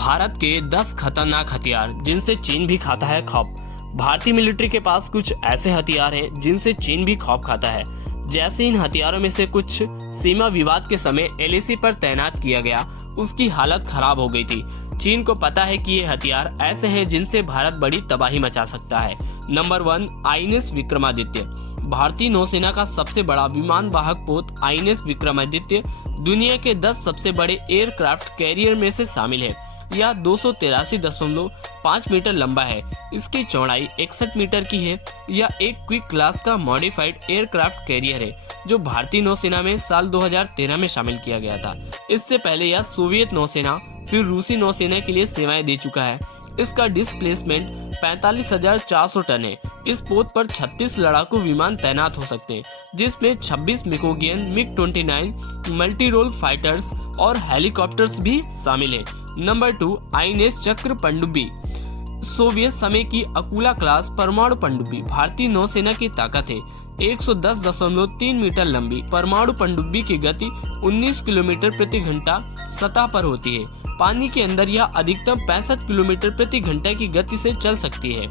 भारत के 10 खतरनाक हथियार जिनसे चीन भी खाता है खौफ। भारतीय मिलिट्री के पास कुछ ऐसे हथियार हैं जिनसे चीन भी खौफ खाता है। जैसे इन हथियारों में से कुछ सीमा विवाद के समय एलएसी पर तैनात किया गया, उसकी हालत खराब हो गई थी। चीन को पता है कि ये हथियार ऐसे हैं जिनसे भारत बड़ी तबाही मचा सकता है। Number 1, INS Vikramaditya. भारतीय नौसेना का सबसे बड़ा विमान वाहक पोत आईएनएस विक्रमादित्य दुनिया के 10 सबसे बड़े एयरक्राफ्ट कैरियर में से शामिल है। यह 283.5 मीटर लंबा है। इसकी चौड़ाई 61 मीटर की है। यह एक क्विक क्लास का मॉडिफाइड एयरक्राफ्ट कैरियर है जो भारतीय नौसेना में साल 2013 में शामिल किया गया था। इससे पहले यह सोवियत नौसेना फिर रूसी नौसेना के लिए सेवाएं दे चुका है। इसका डिस्प्लेसमेंट 45,400 टन है। इस पोत पर 36 लड़ाकू विमान तैनात हो सकते हैं, जिसमें 26 मिकोगियन MiG-29 मल्टी रोल फाइटर्स और हेलीकॉप्टर्स भी शामिल हैं। नंबर 2, आईएनएस चक्र पनडुब्बी। सोवियत समय की अकुला क्लास परमाणु पनडुब्बी भारतीय नौसेना की ताकत है। 110.3 मीटर लंबी परमाणु पनडुब्बी की गति 19 किलोमीटर प्रति घंटा सतह पर होती है। पानी के अंदर यह अधिकतम 65 किलोमीटर प्रति घंटा की गति से चल सकती है।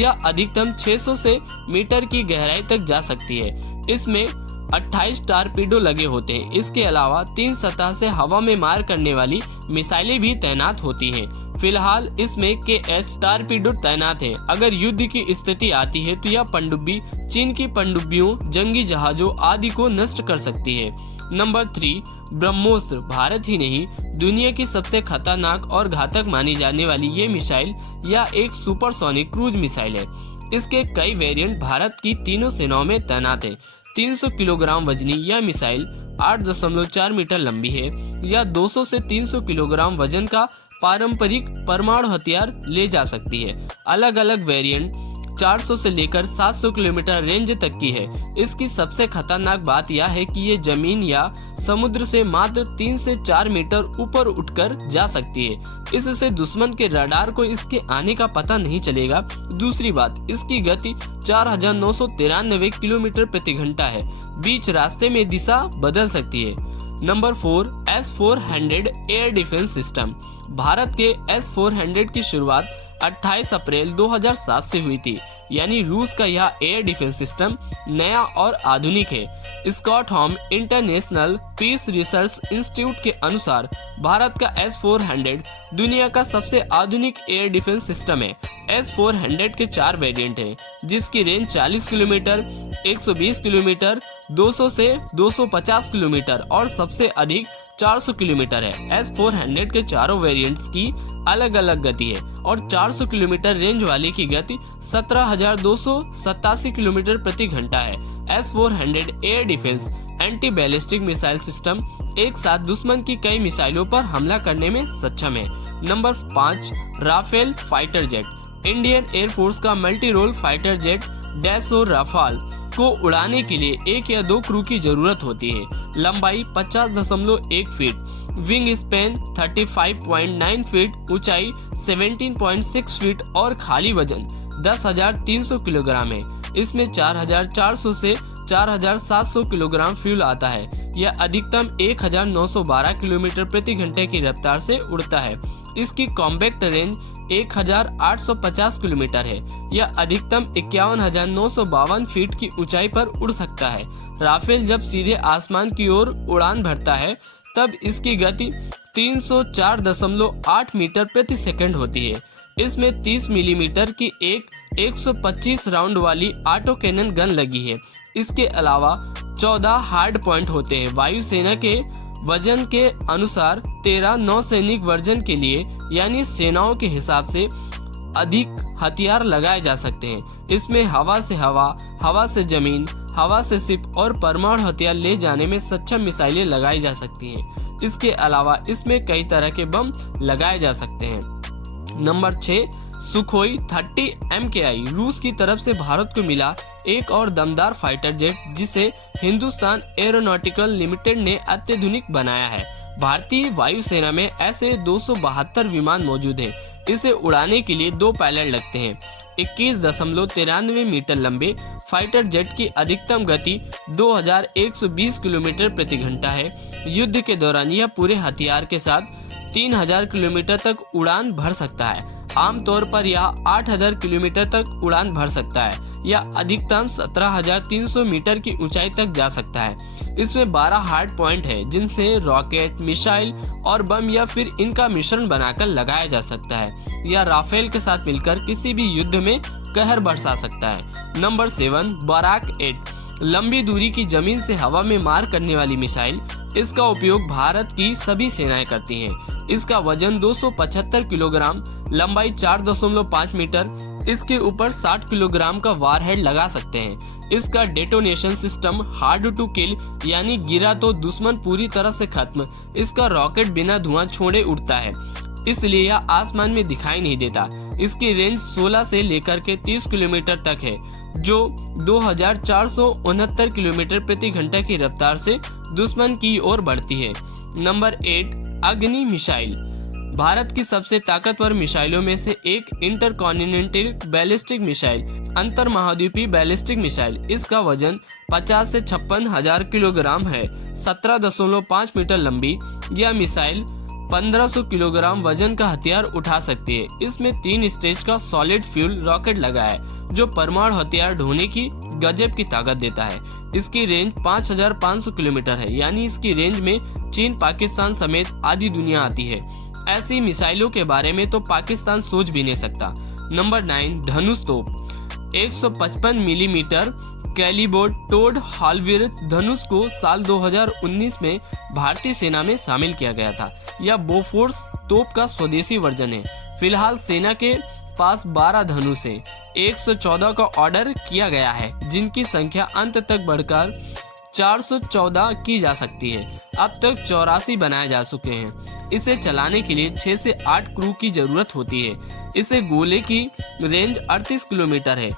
यह अधिकतम 600 से मीटर की गहराई तक जा सकती है। इसमें 28 टारपीडो लगे होते हैं। इसके अलावा 3 सतह से हवा में मार करने वाली मिसाइलें भी तैनात होती हैं। फिलहाल इसमें KH टारपीडो तैनात है। अगर युद्ध की स्थिति आती है तो यह पनडुब्बी चीन की पनडुब्बियों, जंगी जहाजों आदि को नष्ट कर सकती है। नंबर 3, ब्रह्मोस्त्र। भारत ही नहीं, दुनिया की सबसे खतरनाक और घातक मानी जाने वाली ये मिसाइल यह एक सुपरसोनिक क्रूज मिसाइल है। इसके कई वेरिएंट भारत की तीनों सेनाओं में तैनात है। 300 किलोग्राम वजनी यह मिसाइल 8.4 मीटर लंबी है। यह 200 से 300 किलोग्राम वजन का पारंपरिक परमाणु हथियार ले जा सकती है। अलग अलग वेरिएंट 400 से लेकर 700 किलोमीटर रेंज तक की है। इसकी सबसे खतरनाक बात यह है कि ये जमीन या समुद्र से मात्र 3 से 4 मीटर ऊपर उठकर जा सकती है। इससे दुश्मन के रडार को इसके आने का पता नहीं चलेगा। दूसरी बात, इसकी गति 4,993 किलोमीटर प्रति घंटा है। बीच रास्ते में दिशा बदल सकती है। Number 4, S-400 air defence system. Bharat के S-400 की शुरुआत 28 अप्रैल 2007 से हुई थी। यानी रूस का यह एयर डिफेंस सिस्टम नया और आधुनिक है। Stockholm International Peace Research Institute के अनुसार भारत का S-400 दुनिया का सबसे आधुनिक एयर डिफेंस सिस्टम है। S-400 के 4 वेरिएंट हैं, जिसकी रेंज 40 किलोमीटर, 120 किलोमीटर, 200 से 250 किलोमीटर और सबसे अधिक 400 किलोमीटर है। S-400 के चारों वेरिएंट्स की अलग अलग गति है और 400 किलोमीटर रेंज वाले की गति 17,287 किलोमीटर प्रति घंटा है। S-400 air defence anti ballistic missile system एक साथ दुश्मन की कई मिसाइलों पर हमला करने में सक्षम है। Number 5, Rafale fighter jet. Indian Air Force का multi role fighter jet Dassault Rafale को उड़ाने के लिए 1 या 2 क्रू की जरूरत होती है। लंबाई 50.1 फीट, विंग स्पैन 35.9 फीट, ऊंचाई 17.6 फीट और खाली वजन 10,300 किलोग्राम है। इसमें 4,400 से 4,700 किलोग्राम फ्यूल आता है। यह अधिकतम 1,912 किलोमीटर प्रति घंटे की रफ्तार से उड़ता है। इसकी कॉम्पैक्ट रेंज 1,850 किलोमीटर है। यह अधिकतम 51,952 फीट की ऊंचाई पर उड़ सकता है। राफेल जब सीधे आसमान की ओर उड़ान भरता है तब इसकी गति 304.8 मीटर प्रति सेकंड होती है। इसमें 30 मिलीमीटर की एक 125 राउंड वाली ऑटो कैनन गन लगी है। इसके अलावा 14 हार्ड पॉइंट होते हैं। वायुसेना के वजन के अनुसार 13 नौसैनिक वर्जन के लिए यानी सेनाओं के हिसाब से अधिक हथियार लगाए जा सकते हैं। इसमें हवा से हवा, हवा से जमीन, हवा से शिप और परमाणु हथियार ले जाने में सक्षम मिसाइलें लगाई जा सकती हैं। इसके अलावा इसमें कई तरह के बम लगाए जा सकते हैं। Number 6, Sukhoi 30 MKI। रूस की तरफ से भारत को मिला एक और दमदार फाइटर जेट जिसे हिंदुस्तान एरोनॉटिकल लिमिटेड ने अत्याधुनिक बनाया है। भारतीय वायुसेना में ऐसे 272 विमान मौजूद हैं। इसे उड़ाने के लिए 2 पायलट लगते हैं। 21.93 मीटर लंबे फाइटर जेट की अधिकतम गति 2120 किलोमीटर प्रति घंटा है। युद्ध के दौरान यह पूरे हथियार के साथ 3000 किलोमीटर तक उड़ान भर सकता है। आमतौर पर यह 8000 किलोमीटर तक उड़ान भर सकता है या अधिकतम 17300 मीटर की ऊंचाई तक जा सकता है। इसमें 12 हार्ड पॉइंट है जिनसे रॉकेट, मिसाइल और बम या फिर इनका मिश्रण बनाकर लगाया जा सकता है या राफेल के साथ मिलकर किसी भी युद्ध में कहर बरसा सकता है। नंबर 7, बराक 8 लंबी दूरी की जमीन से हवा में मार करने वाली मिसाइल। इसका उपयोग भारत की सभी सेनाएं करती हैं। इसका वजन 275 किलोग्राम, लंबाई 4.5 मीटर। इसके ऊपर 60 किलोग्राम का वारहेड लगा सकते हैं। इसका detonation system hard to kill, यानी गिरा तो दुश्मन पूरी तरह से खत्म। इसका रॉकेट बिना धुआं छोड़े उड़ता है, इसलिए यह आसमान में दिखाई नहीं देता। इसकी रेंज 16 से लेकर के 30 किलोमीटर तक है, जो 2469 किलोमीटर प्रति घंटा की रफ्तार से दुश्मन की ओर बढ़ती है। नंबर 8, अग्नि मिसाइल। भारत की सबसे ताकतवर मिसाइलों में से एक इंटरकॉन्टिनेंटल बैलिस्टिक मिसाइल, अंतर महाद्वीपीय बैलिस्टिक मिसाइल। इसका वजन 50 से 56,000 किलोग्राम है, 17.5 मीटर लंबी। यह मिसाइल 1500 किलोग्राम वजन का हथियार उठा सकती है। इसमें 3 स्टेज का सॉलिड फ्यूल रॉकेट लगा है, जो परमाणु हथियार ढोने की गजब की ताकत देता है। इसकी रेंज 5500 किलोमीटर है, यानी इसकी रेंज में चीन, पाकिस्तान समेत आधी दुनिया आती है। ऐसी मिसाइलों के बारे में तो पाकिस्तान सोच भी नहीं सकता। नंबर 9, धनुष तोप। 155 मिलीमीटर कैलिबर टोड हालवीर धनुष को साल 2019 में भारतीय सेना में शामिल किया गया था। यह बोफोर्स तोप का स्वदेशी वर्जन है। फिलहाल सेना के पास 12 धनुष हैं। 114 का ऑर्डर किया गया है, जिनकी संख्या अंत तक बढ़कर 414 की जा सकती है। अब तक 84 बनाए जा चुके हैं। इसे चलाने के लिए 6 से 8 क्रू की जरूरत होती है। इसे गोले की रेंज 38 किलोमीटर है।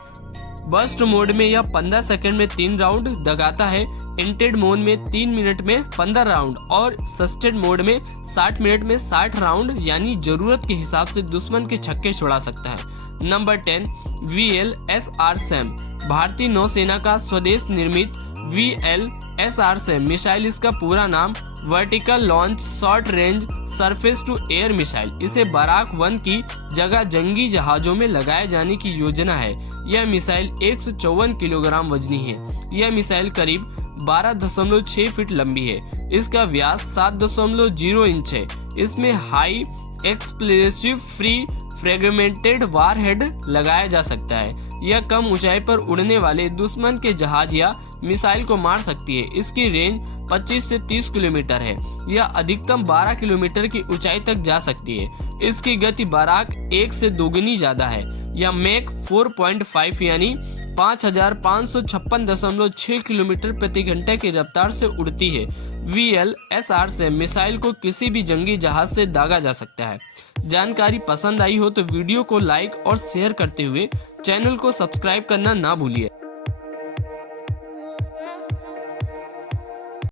बर्स्ट मोड में यह 15 सेकंड में 3 राउंड दगाता है, इंटेड मोड में 3 मिनट में 15 राउंड और सस्टेड मोड में 60 मिनट में 60 राउंड, यानी जरूरत के हिसाब से दुश्मन के छक्के छुड़ा सकता है। Number 10, VLSR Sam. भारतीय नौसेना का स्वदेश निर्मित VLSR सैम मिसाइल। इसका पूरा नाम vertical launch short range surface to air missile. इसे बराक 1 की जगह जंगी जहाजों में लगाए जाने की योजना है। यह मिसाइल 154 किलोग्राम वजनी है। यह मिसाइल करीब 12.6 फीट लंबी है। इसका व्यास 7.0 इंच है। इसमें high explosive free fragmented warhead लगाया जा सकता है। यह कम ऊंचाई पर उड़ने वाले दुश्मन के जहाज या मिसाइल को मार सकती है। इसकी रेंज 25 से 30 किलोमीटर है। यह अधिकतम 12 किलोमीटर की ऊंचाई तक जा सकती है। इसकी गति बराक 1 से दोगुनी ज्यादा है। यह मैक 4.5 यानी 5556.6 किलोमीटर प्रति घंटे की रफ्तार से उड़ती है। VLSR से मिसाइल को किसी भी जंगी जहाज से दागा जा सकता है। जानकारी पसंद आई हो तो वीडियो को लाइक और शेयर करते हुए चैनल को सब्सक्राइब करना ना भूलिए।